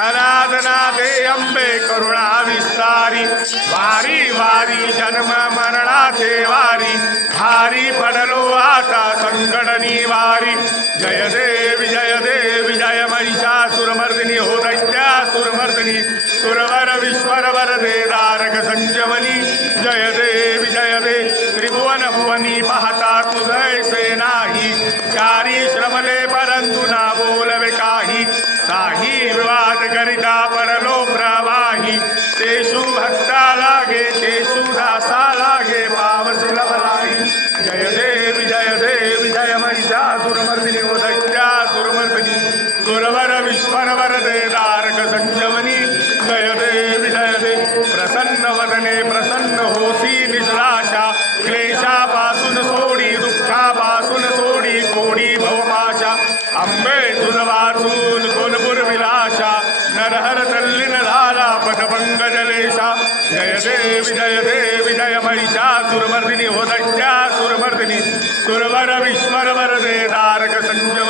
अनाथनाथे अंबे करुणा विस्तारी वारी वारी जन्म मरणाचे वारी भारी पडलो आता संकट निवारी जय देवी जय महिषासुरमर्दिनी हो दैत्यासुरमर्दिनी सुरवर विश्वर वरदे दारक संजमनी जय दे त्रिभुवन भुवनी पाहता तुझैसे नाही चारी श्रमले परंतु ना बोलवे काही साही विवाद करिता पडलो प्रवाही तेषु भक्ता लागे तेषु दासा लागे पावसी लवलाही जय देवी जय महिषासुरमर्दिनी हो दैत्यासुरमर्दिनी सुरवर विश्वर वरदे दारक संजमनी जय दे प्रसन्न वदने प्रसन्न होसी निजलाशा क्लेशापासून सोडी दुःखापासून सोडी कोडी भवपाशा अंबे तुझ वाचून कोल्हापूर विलाशा नरहर तल्लीन झाला पटभंग जलेशा जय देवी जय महिषासुरमर्दिनी हो दैत्यासुरमर्दिनी सुरवर विश्वर वरदे दारक संजम